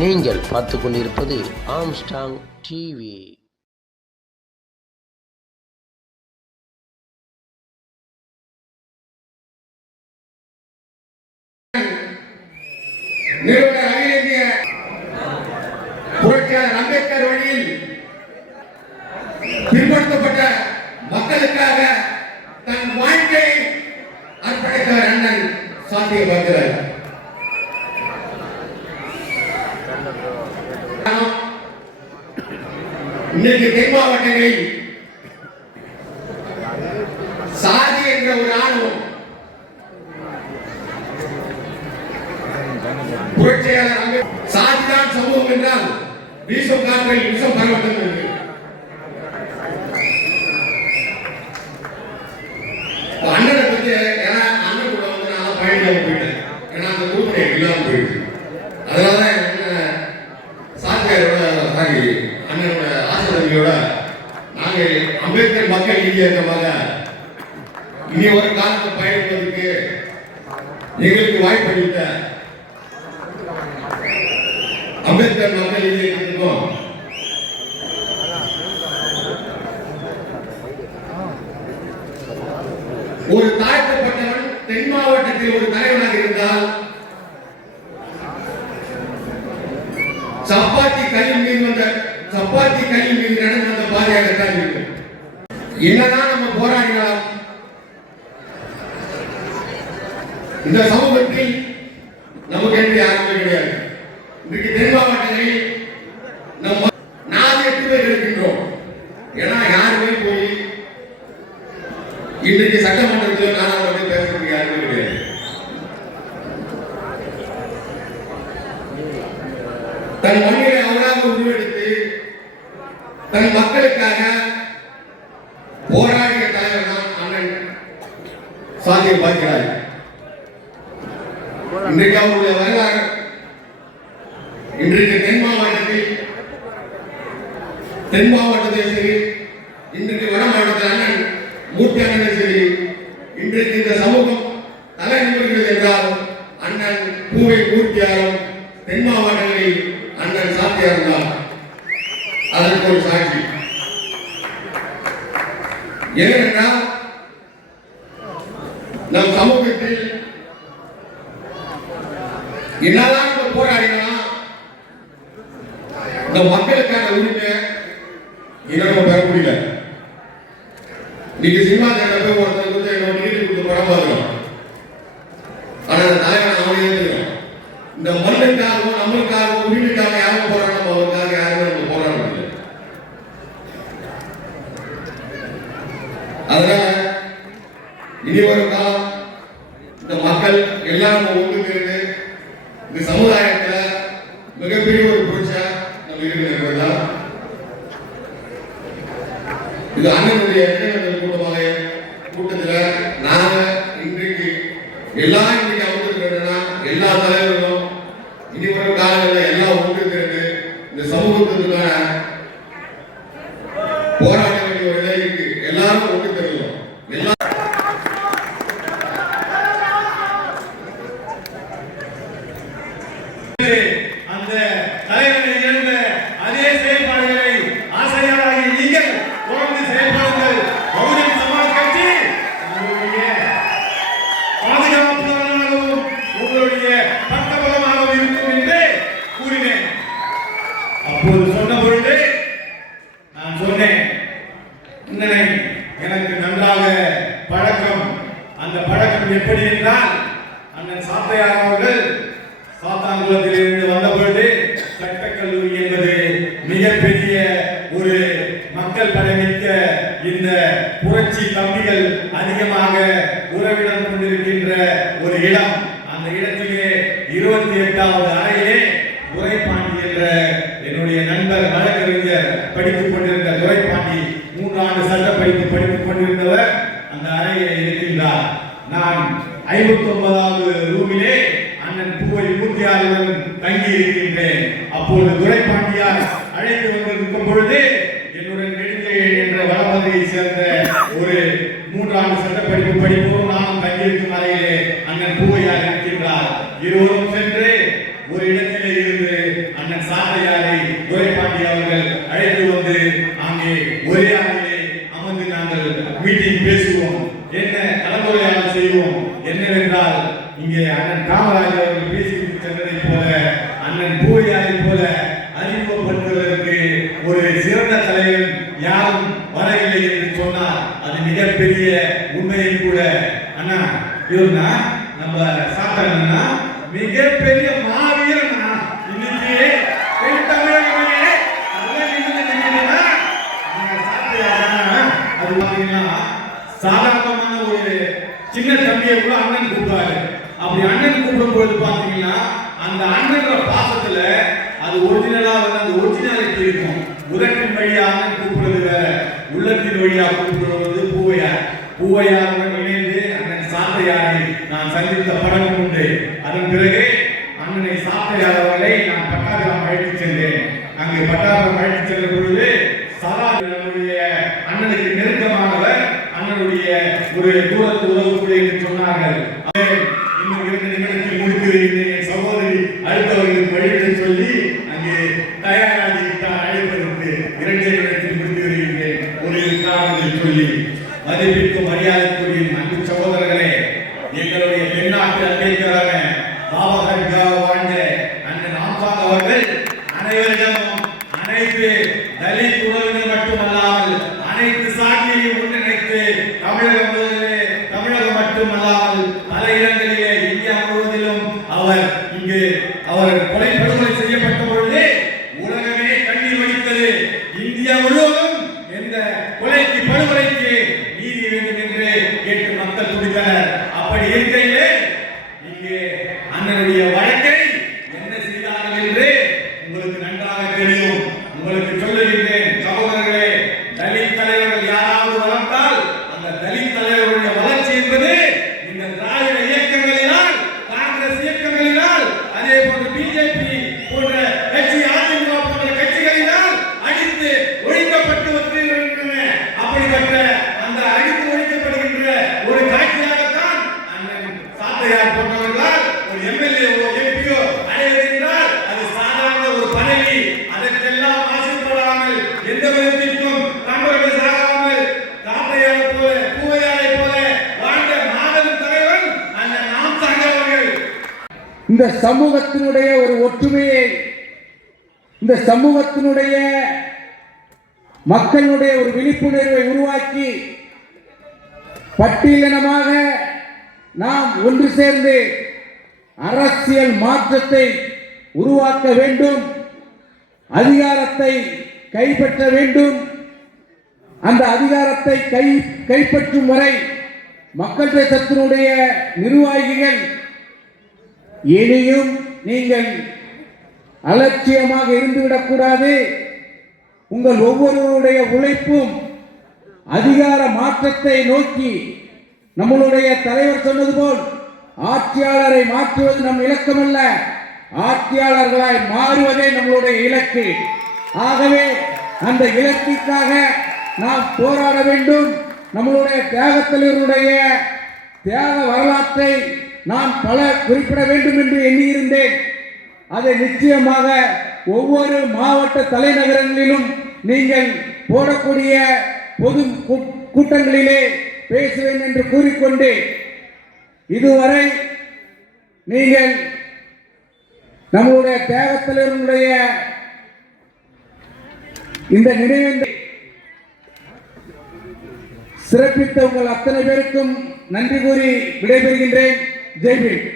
நீங்கள் பார்த்து கொண்டிருப்பது ஆம்ஸ்டாங் டிவி. புரட்சியாளர் அம்பேத்கர் வழியில் பிற்படுத்தப்பட்ட மக்களுக்காக தன் வாழ்க்கையை அர்ப்பணித்தவர் அண்ணன் சாத்தியப்படுகிறார். இன்னைக்கு தென் மாவட்டங்களில் சாதி என்ற ஒரு ஆணவம் புரட்சியாளர் சாதிதான் சமூகம் என்றால் வீசும் காற்றில் விஷம் பரவட்டும். அண்ணனை பத்தி அண்ணன் கூட வந்து நான் பயணிக்காம போயிட்டேன். ஏன்னா அந்த கூட்டணி இல்லாம போயிடுச்சு. அதனாலதான் சாத்தியாரோட சாரி அண்ணனோட ஆசிரியர்களோட நாங்கள் அம்பேத்கர் மக்கள் நீதி இயக்கமாக இனி ஒரு காலத்தை பயணிப்பதற்கு எங்களுக்கு வாய்ப்பு அளித்த அம்பேத்கர் மக்கள் நீதி இயக்கத்திற்கும் ஒரு தாழ்த்தப்பட்டவன் தென் மாவட்டத்தில் ஒரு தலைவனாக இருந்தால் சப்பாத்தி கல்வி மீது நடந்து வந்த பாதையாகத்தான் இருக்கும். என்னதான் நம்ம போராடினாலும் இந்த சமூகத்தில் நமக்கு என்று யாருமே கிடையாது. இன்றைக்கு தென் மாவட்டங்களில் நம்ம 4-8 பேர் இருக்கின்றோம். ஏன்னா யாருமே போய் இன்றைக்கு சட்டமன்றத்தில் நாடாளுமன்றத்தில் பேசுறதுக்கு யாருமே கிடையாது. தன் மண்ணிலே அவராக உருவெடுத்து தன் மக்களுக்காக போராடிய தலைவர் தான் அண்ணன் சாத்தியம் பார்க்கிறார். இன்றைக்கு அவருடைய வரலாறு இன்றைக்கு தென் மாவட்டத்தில் சரி, இன்றைக்கு வட மாவட்டத்தில் அண்ணன் மூர்த்தி அண்ணன் சரி, இன்றைக்கு இந்த சமூகம் தலை நிமிர்கிறது என்றால் அண்ணன் பூவை மூர்த்தியாரும் தென் மாவட்டங்களில் அண்ணன் சாத்தியாரும் தான் அதற்கு ஒரு சாட்சி. ஏனென்றால் நம் சமூகத்தில் என்னதான் போராடினா இந்த மக்களுக்கான உரிமை இன்னும் பெற முடியல. நீங்க சினிமா தேட்டர் போய் ஒருத்தர் வந்து என்னோட டிக்கெட் கொடுத்து படம் பார்க்கிறோம். ஆனா தலைவன் அவனே இருக்கிறோம். இந்த மண்ணுக்காகவும் நம்மளுக்காகவும் உரிமைக்காக யாரும் போராடணும், அவருக்காக யாருமே நம்ம போராட முடியல. அதனால இனி வரும் காலம் இந்த மக்கள் எல்லாம் ஒன்று சேர்ந்து இந்த சமுதாயத்துல மிகப்பெரிய ஒரு புரட்சியா நம்ம இருக்கிறதா இது அண்ணனுடைய கூட்டத்துல நாங்க இன்றைக்கு எல்லாம் இன்றைக்கு அமர்ந்திருக்கிறோம்னா எல்லா தலைவர்களும் இனி வரும் காலங்களில் எல்லாம் ஒன்று சேர்ந்து இந்த சமூகத்துக்கான போராட்ட வேண்டிய ஒரு நிலைக்கு எல்லாரும் ஒன்று தருவோம். அந்த தலைவரை இழந்த அதே செயல்பாடுகளை ஆசிரியராக நீங்கள் தொடர்ந்து செயல்படுங்கள். பகுஜன் சமாஜ் கட்சி உங்களுடைய பாதுகாப்பாளராகவும் உங்களுடைய பக்கபலமாகவும் இருக்கும் என்று கூறினேன். அப்போது சொன்ன பொழுது நான் சொன்னேன், எனக்கு நன்றாக பழக்கம். அந்த பழக்கம் எப்படி என்றால் அண்ணன் சாத்தையார் அவர்கள் சாத்தான்குளத்தில் இருந்து வந்த பொழுது சட்டக்கல்லூரி என்பது மிகப்பெரிய ஒரு மக்கள் படைமிக்க இந்த புரட்சி தம்பிகள் அதிகமாக உறவிடம் கொண்டிருக்கின்ற ஒரு இடம். அந்த இடத்திலே 28வது அறையிலே துரைப்பாண்டி என்ற என்னுடைய நண்பர் வழக்கறிஞர் படித்துக் கொண்டிருந்த துரைப்பாண்டி 3 ஆண்டு சட்ட படித்துக் கொண்டிருந்தவர் அந்த அறையிலே இருக்கின்றார். நான் 59வது ரூமிலே அண்ணன் பூவை மூர்த்தியாருடன் தங்கி இருக்கின்றேன். அப்போது துரைப்பாண்டியார் அழைத்து வந்திருக்கும் பொழுது என்னுடன் நெடுஞ்செழியன் என்ற வடமதுரையை சேர்ந்த ஒரு 3 ஆண்டு சட்டப்படிப்பு படிப்போம் நானும் தங்கியிருக்கும் அறையிலே அண்ணன் பூவையார் இருக்கின்றார். இருவரும் சென்று ஒரு இடத்திலே இருந்து அண்ணன் ஒரே அறையிலே அமர்ந்து நாங்கள் மீட்டிங் பேசுவோம், என்ன கலந்துரையாடல் செய்வோம். என்னவென்றால் இங்கே அண்ணன் காமராஜர் அவர்கள் பேசிவிட்டு சென்றதை போல அண்ணன் பூவையாரை போல அறிமுகப்படுத்துவதற்கு ஒரு சிறந்த தலைவன் யாரும் வரவில்லை என்று சொன்னார். அது மிகப்பெரிய உண்மையும் கூட. அண்ணா இவர்னா நம்ம சாத்தனா மிகப்பெரிய மாவீரன். இன்னைக்கு தென் தமிழகமே அது பாத்தீங்கன்னா சாதாரணமான ஒரு சின்ன தம்பியை கூட அண்ணன் கூப்பிடுவாரு. அப்படி அண்ணன் கூப்பிடும் பொழுது பாத்தீங்கன்னா அந்த அண்ணன்ற பாசத்துல அது ஒரிஜினலா வந்து அந்த ஒரிஜினாலிட்டி இருக்கும். உதட்டின் வழியா அண்ணன் கூப்பிடுறது வேற, உள்ளத்தின் வழியா கூப்பிடுவது பூவையார். பூவையாருடன் இணைந்து அண்ணன் சாத்தையாரை நான் சந்தித்த படமும் உண்டு. அதன் பிறகு அண்ணனை சாத்தையார் அவர்களை நான் பட்டாபிராம் அழைத்து சென்றேன். அங்கு பட்டாபிராம் அழைத்து சென்ற பொழுது சதா நம்முடைய அண்ணனுக்கு நெருக்கமானவர், அண்ணனுடைய ஒரு தூரத்து உறவுக்குள்ளே என்று சொன்னார்கள். இன்னும் 2 நிமிடத்தில் முடித்து என் சகோதரி அடுத்தவர்களுக்கு வழிவிட சொல்லி அங்கே தயாராகி விட்டார். அழைப்பதற்கு 2 நிமிடத்தில் முடித்து வருகின்றேன் ஒரு காரணத்தில் சொல்லி. மதிப்பிற்கும் மரியாதைக்குரிய அன்பு சகோதரர்களே, எங்களுடைய தென்னாட்டு அம்பேத்கரான பாபா சாஹேப் வாழ்ந்த அண்ணன் ஆம்சாங் அவர்கள் அனைவரிடமும் அனைத்து தலித் உறவினர் மட்டுமல்லாமல் அனைத்து சாட்சியையும் ஒன்றிணைத்து தமிழகம் மட்டுமல்லாமல் பல இடங்களிலே இந்தியா முழுவதிலும் அவர் படுகொலை செய்யப்பட்ட பொழுது உலகமே கண்ணீர் வடித்தது. இந்தியா முழுவதும் இந்த கொலைக்கு படுகொலைக்கு நீதி வேண்டும் என்று கேட்டு மக்கள் துடித்தனர். அப்படி இருக்கையிலே இங்கே அண்ணனுடைய வழக்கை என்ன செய்தார்கள் என்று உங்களுக்கு நன்றாக தெரியும். உங்களுக்கு சொல்லுகின்றேன் சகோதரர்களே, தலித் தலைவர்கள் யாராவது வளர்ந்தால் அந்த தலித் தலைவர்களுடைய வளர்ச்சி என்பது இந்த திராவிட இயக்கங்களினால், காங்கிரஸ் இயக்கங்களினால், அதே போன்று பிஜேபி போன்ற கட்சி, அதிமுக போன்ற கட்சிகளினால் அடித்து ஒழிக்கப்பட்டு வருகின்றன. அப்படிப்பட்ட அந்த அடித்து ஒழிக்கப்படுகின்ற ஒரு காட்சியாகத்தான் அண்ணன் சாத்தையார் போன்றவர்களால் ஒரு எம்எல்ஏ எம்பியோ அடைவதென்றால் அது சாதாரண ஒரு பதவி. அதற்கெல்லாம் ஆசைப்படாமல் எந்த விதத்திற்கும் கம்பரஸ் ஆகாமல் சாத்தையாரை போல பூவையாரை போல வாழ்ந்த மாபெரும் தலைவன் அந்த ஆம்சாங் அவர்கள். இந்த சமூகத்தினுடைய ஒரு ஒற்றுமையை, இந்த சமூகத்தினுடைய மக்களுடைய ஒரு விழிப்புணர்வை உருவாக்கி பட்டியலினமாக நாம் ஒன்று சேர்ந்து அரசியல் மாற்றத்தை உருவாக்க வேண்டும், அதிகாரத்தை கைப்பற்ற வேண்டும். அந்த அதிகாரத்தை கைப்பற்றும் வரை மக்கள் தேசத்தினுடைய நிர்வாகிகள் இனியும் நீங்கள் அலட்சியமாக இருந்துவிடக்கூடாது. உங்கள் ஒவ்வொருவருடைய உழைப்பும் அதிகார மாற்றத்தை நோக்கி, நம்மளுடைய தலைவர் சொன்னது போல் ஆட்சியாளரை மாற்றுவது நம் இலக்கமல்ல, ஆட்சியாளர்களாய் மாறுவதே நம்மளுடைய இலக்கு. ஆகவே அந்த இலக்கிற்காக நாம் போராட வேண்டும். நம்மளுடைய தியாக தலைவருடைய தியாக வரலாற்றை நான் பல குறிப்பிட வேண்டும் என்று எண்ணியிருந்தேன். அதை நிச்சயமாக ஒவ்வொரு மாவட்ட தலைநகரங்களிலும் நீங்கள் போடக்கூடிய பொது கூட்டங்களிலே பேசுவேன் என்று கூறிக்கொண்டு, இதுவரை நீங்கள் நம்முடைய தியாக தலைவர்களுடைய இந்த நினைவேந்தலை சிறப்பித்த உங்கள் அத்தனை பேருக்கும் நன்றி கூறி விடைபெறுகின்றேன். ஜெய்பீம்.